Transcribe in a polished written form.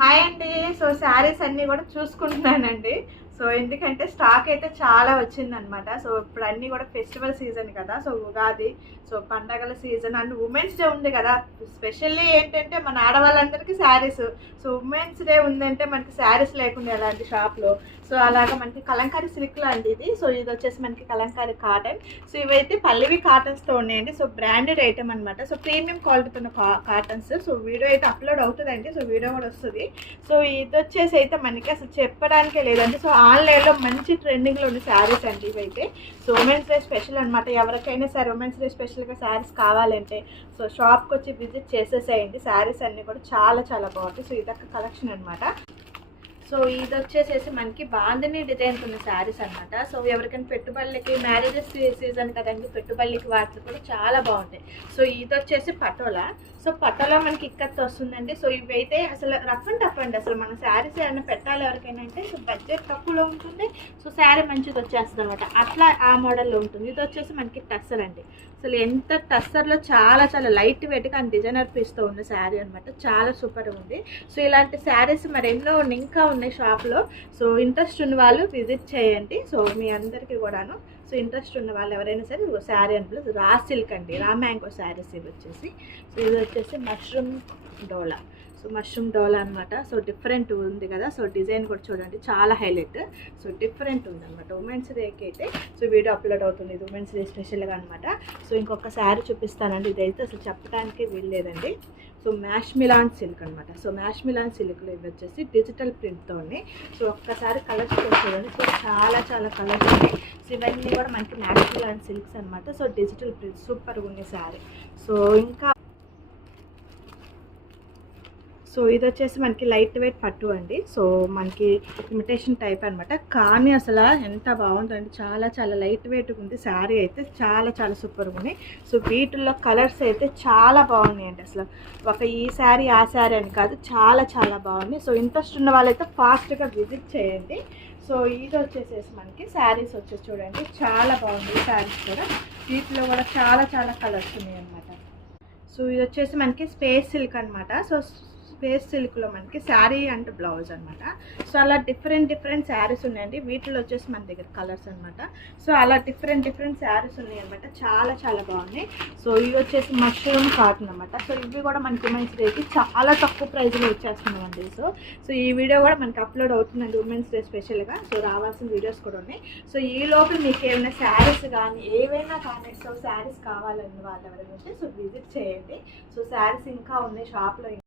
Hi అండి. So saris అన్నీ కూడా చూసుకుంటున్నానండి. సో ఎందుకంటే స్టాక్ అయితే చాలా వచ్చిందనమాట. సో ఇప్పుడు అన్నీ కూడా ఫెస్టివల్ సీజన్ కదా, సో ఉగాది, సో పండగల సీజన్ అండ్ ఉమెన్స్ డే ఉంది కదా. స్పెషల్లీ ఏంటంటే మన ఆడవాళ్ళందరికీ శారీస్. సో ఉమెన్స్ డే ఉందంటే మనకి శారీస్ లేకుండా ఎలాంటి షాప్లో. సో అలాగా మనకి కలంకారీ సిల్క్లో అండి ఇది. సో ఇది వచ్చేసి మనకి కలంకారీ కాటన్. సో ఇవైతే పల్లవి కాటన్స్తో ఉన్నాయండి. సో బ్రాండెడ్ ఐటమ్ అనమాట. సో ప్రీమియం క్వాలిటీతో ఉన్న కాటన్స్. సో వీడియో అయితే అప్లోడ్ అవుతుందండి. సో వీడియో కూడా వస్తుంది. సో ఇది వచ్చేసి అయితే మనకి అసలు చెప్పడానికే లేదండి. సో ఆన్లైన్లో మంచి ట్రెండింగ్లో ఉన్న శారీస్ అండి ఇవైతే. సో ఉమెన్స్ డే స్పెషల్ అనమాట. ఎవరికైనా సరే ఉమెన్స్ డే స్పెషల్గా శారీస్ కావాలంటే సో షాప్కి వచ్చి విజిట్ చేసేసేయండి. శారీస్ అన్నీ కూడా చాలా చాలా బాగుంటాయి. సో ఇదొక కలెక్షన్ అనమాట. సో ఇది వచ్చేసేసి మనకి బాందిని డిజైన్ ఉన్న శారీస్ అనమాట. సో ఎవరికైనా పెట్టుబడులకి, మ్యారేజెస్ సీజన్ కదండి, పెట్టుబడులకి వాటికి కూడా చాలా బాగుంటాయి. సో ఇది వచ్చేసి పటోలా. సో పటోలా మనకి ఇక్కత్ వస్తుందండి. సో ఇవైతే అసలు రఫ్ అండ్ టఫ్ అండి. అసలు మన శారీస్ ఏమైనా పెట్టాలి ఎవరికైనా అంటే సో బడ్జెట్ తక్కువలో ఉంటుంది. సో శారీ మంచిగా వచ్చేస్తుంది అనమాట. అట్లా ఆ మోడల్లో ఉంటుంది. ఇది వచ్చేసి మనకి టస్సర్ అండి. అసలు ఎంత టస్సర్లో చాలా చాలా లైట్ వెయిట్గా అండ్ డిజైనర్ పీస్తో ఉన్న శారీ అనమాట. చాలా సూపర్గా ఉంది. సో ఇలాంటి శారీస్ మరి ఎన్నో ఇంకా ఉన్నాయి షాప్లో. సో ఇంట్రెస్ట్ ఉన్న వాళ్ళు విజిట్ చేయండి. సో మీ అందరికీ కూడాను. సో ఇంట్రెస్ట్ ఉన్న వాళ్ళు ఎవరైనా సరే శారీ అని ప్లస్ రా సిల్క్ అండి, రా మ్యాంగో శారీస్ ఇవి వచ్చేసి. సో ఇది వచ్చేసి మష్రూమ్ డోలా. సో మష్రూమ్ డోలా అనమాట. సో డిఫరెంట్ ఉంది కదా. సో డిజైన్ కూడా చూడండి చాలా హైలైట్. సో డిఫరెంట్ ఉందన్నమాట. ఉమెన్స్ డేకి అయితే సో వీడియో అప్లోడ్ అవుతుంది. ఇది ఉమెన్స్ డే స్పెషల్గా అనమాట. సో ఇంకొక శారీ చూపిస్తానండి. ఇదైతే అసలు చెప్పడానికి వీల్లేదండి. సో మ్యాష్ మిలాన్ సిల్క్ అనమాట. సో మ్యాష్ మిలాన్ సిల్క్లో ఇవి వచ్చేసి డిజిటల్ ప్రింట్తో ఉన్నాయి. సో ఒక్కసారి కలర్స్ చూడండి. సో చాలా చాలా కలర్స్ ఉన్నాయి. సో ఇవన్నీ కూడా మనకి మ్యాష్ మిలాన్ సిల్క్స్ అనమాట. సో డిజిటల్ ప్రింట్ సూపర్గా ఉంది శారీ. సో ఇంకా సో ఇది వచ్చేసి మనకి లైట్ వెయిట్ పట్టు అండి. సో మనకి ఇమిటేషన్ టైప్ అనమాట. కానీ అసలు ఎంత బాగుందండి. చాలా చాలా లైట్ వెయిట్ ఉంది శారీ అయితే. చాలా చాలా సూపర్గా ఉంది. సో వీటిల్లో కలర్స్ అయితే చాలా బాగున్నాయండి. అసలు ఒక ఈ శారీ ఆ శారీ అని కాదు, చాలా చాలా బాగుంది. సో ఇంట్రెస్ట్ ఉన్న వాళ్ళైతే ఫాస్ట్గా విజిట్ చేయండి. సో ఇది వచ్చేసేసి మనకి శారీస్ వచ్చేసి చూడండి చాలా బాగుంది. ఈ శారీస్ కూడా వీటిలో కూడా చాలా చాలా కలర్స్ ఉన్నాయి అనమాట. సో ఇది వచ్చేసి మనకి స్పేస్ సిల్క్ అనమాట. సో స్పేస్ సిల్క్లో మనకి శారీ అండ్ బ్లౌజ్ అనమాట. సో అలా డిఫరెంట్ శారీస్ ఉన్నాయండి. వీటిలో వచ్చేసి మన దగ్గర కలర్స్ అనమాట. సో అలా డిఫరెంట్ శారీస్ ఉన్నాయి అనమాట. చాలా చాలా బాగున్నాయి. సో ఇవి వచ్చేసి మష్రూమ్ కాటన్ అనమాట. సో ఇవి కూడా మనకి ఉమెన్స్ డేకి చాలా తక్కువ ప్రైస్లో వచ్చేస్తున్నామండి. సో ఈ వీడియో కూడా మనకి అప్లోడ్ అవుతుందండి ఉమెన్స్ డే స్పెషల్గా. సో రావాల్సిన వీడియోస్ కూడా ఉన్నాయి. సో ఈ లోపల మీకు ఏమైనా శారీస్ కానీ ఏవైనా కానీ సో శారీస్ కావాలని వాళ్ళు ఎవరైనా ఉంటే సో విజిట్ చేయండి. సో శారీస్ ఇంకా ఉన్నాయి షాప్లో.